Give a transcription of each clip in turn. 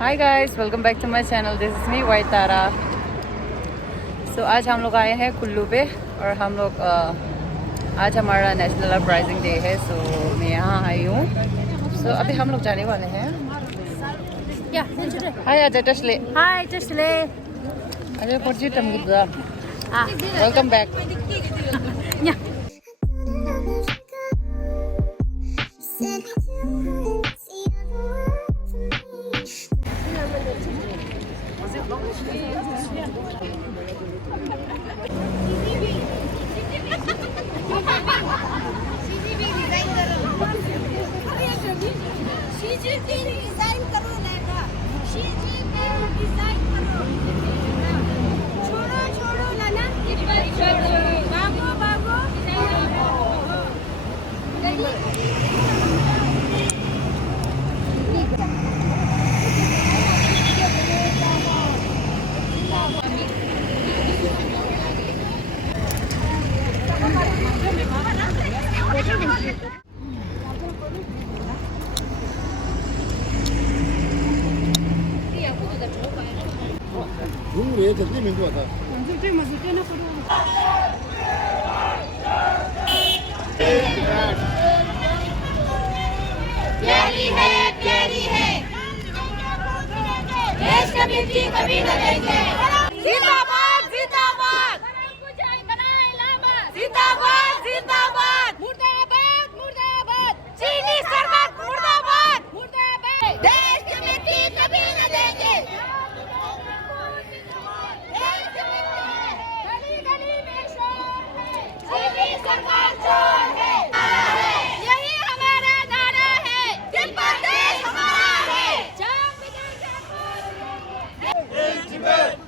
Hi guys, welcome back to my channel. This is me white Tara. So आज हम लोग आए हैं कुल्लू पे और हम लोग आज हमारा नेशनल अपराइजिंग डे है। सो मैं यहाँ आई हूँ। सो अभी हम लोग जाने वाले हैं। हाय अजय टशले। हाय टशले। अजय पर्ची टमगिद्दा। Welcome back. 중국에 전체 민주 왔다. प्यारी है प्यारी है देश कभी की कभी न देंगे। जिंदाबाद जिंदाबाद जिंदाबाद जिंदाबाद मुर्दाबाद मुर्दाबाद चीनी सरकार मुर्दाबाद मुर्दाबाद देश कभी कभी न देंगे। गली गली में शोर है चीनी सरकार चोर है। यही हमारा नारा है तिब्बत देश हमारा है। Tibet.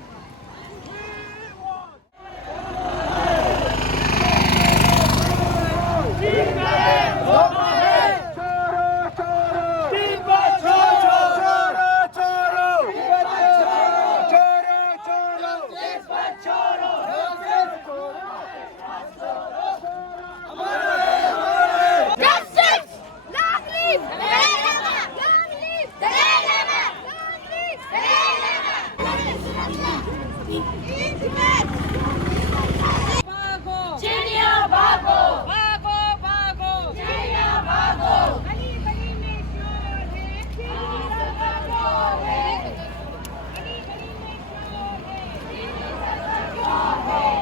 Justice! Long live Dalai Lama! Long live Dalai Lama! Long live Dalai Lama! चिड़िया भागो भागो भागो चिड़िया भागो। गली गली में शोर है चीनी सरकार चोर है। गली गली में शोर है चीनी सरकार चोर है।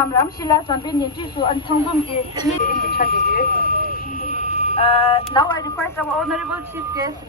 namram shila sampe nechi su an thangdom ge ni chagi. Now I request our honorable chief guest.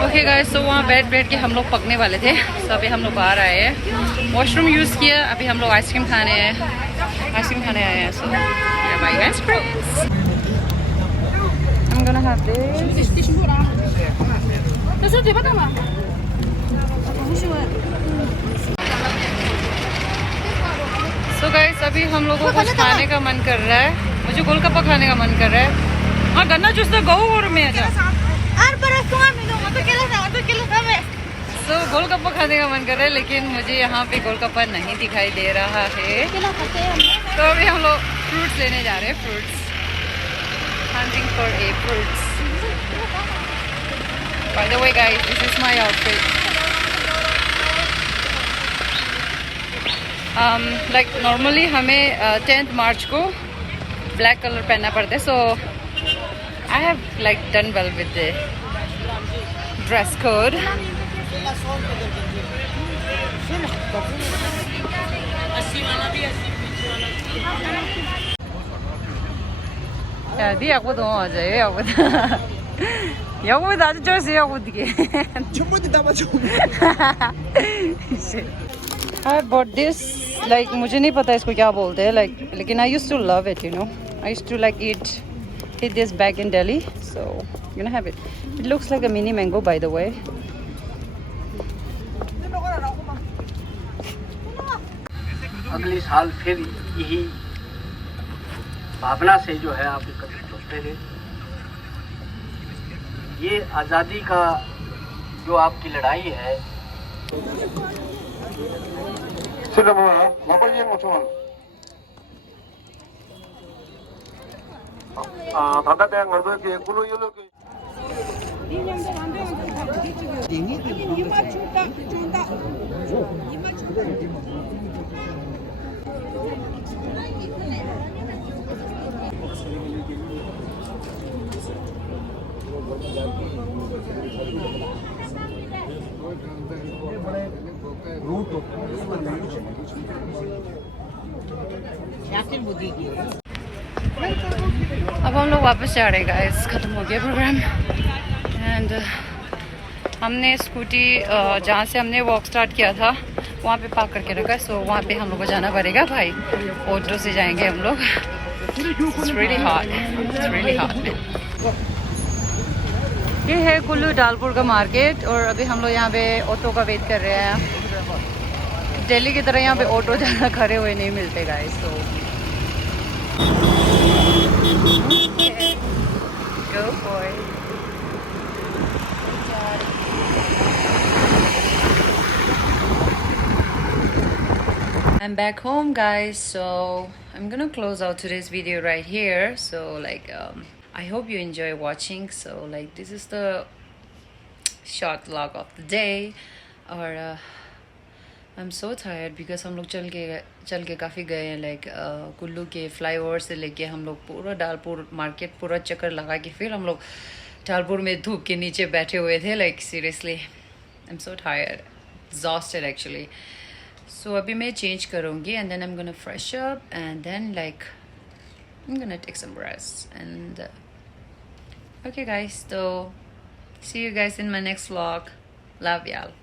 Okay guys, तो वहाँ बैठ के हम लोग पकने वाले थे, तो अभी हम लोग बाहर आए हैं, वॉशरूम यूज़ किया, अभी हम लोग आइसक्रीम खाने आए हैं। So bye guys friends, I'm gonna have this. So guys, अभी हम लोगों को कुछ खाने का मन कर रहा है, मुझे गोलगप्पा खाने का मन कर रहा है। हाँ, गन्ना जूस तो गो और में तो गोलगप्पा खाने का मन कर रहा है, लेकिन मुझे यहाँ पे गोलगप्पा नहीं दिखाई दे रहा है, तो अभी हम लोग फ्रूट्स लेने जा रहे हैं। Fruits, hunting for a fruits. By the way guys, this is my outfit. Like normally हमें 10th March को black color पहनना पड़ता है, so I have like done well with the dress code. 야, 네 야구도 어제 야구다. 야구도 아주 좋았어 야구디게. 전부 다 맞춰. I bought this, like मुझे नहीं पता इसको क्या बोलते हैं, like लेकिन I used to love it, you know. I used to like eat this back in Delhi, so you know have it. It looks like a mini mango, by the way. अगले साल फिर यही भावना से जो है आप कदम सोचते रहे। ये आज़ादी का जो आपकी लड़ाई है, अब हम लोग वापस जा रहे हैं गाइस, ख़त्म हो गया प्रोग्राम। एंड हमने स्कूटी जहाँ से हमने वॉक स्टार्ट किया था वहाँ पे पार्क करके रखा है, सो वहाँ पे हम लोग को जाना पड़ेगा भाई। ऑटो से जाएंगे हम लोग। It's really hot. It's really hot. ये है कुल्लू डालपुर का मार्केट और अभी हम लोग यहाँ पे ऑटो का वेट कर रहे हैं। दिल्ली की तरह यहाँ पे ऑटो ज़्यादा खड़े हुए नहीं मिलते गाइस, तो go for it. I'm back home guys, so I'm gonna close out today's video right here. So like I hope you enjoy watching. So like this is the short vlog of the day, or I'm so tired because हम लोग चल के काफ़ी गए हैं। लाइक कुल्लू के फ्लाईओवर से लेके हम लोग पूरा डालपुर मार्केट पूरा चक्कर लगा के फिर हम लोग डालपुर में धूप के नीचे बैठे हुए थे। Like seriously I am so tired, exhausted actually. So अभी मैं चेंज करूँगी and then I am gonna fresh up and then like I am gonna take some rest and okay guys, तो see you guys in my next vlog. Love y'all.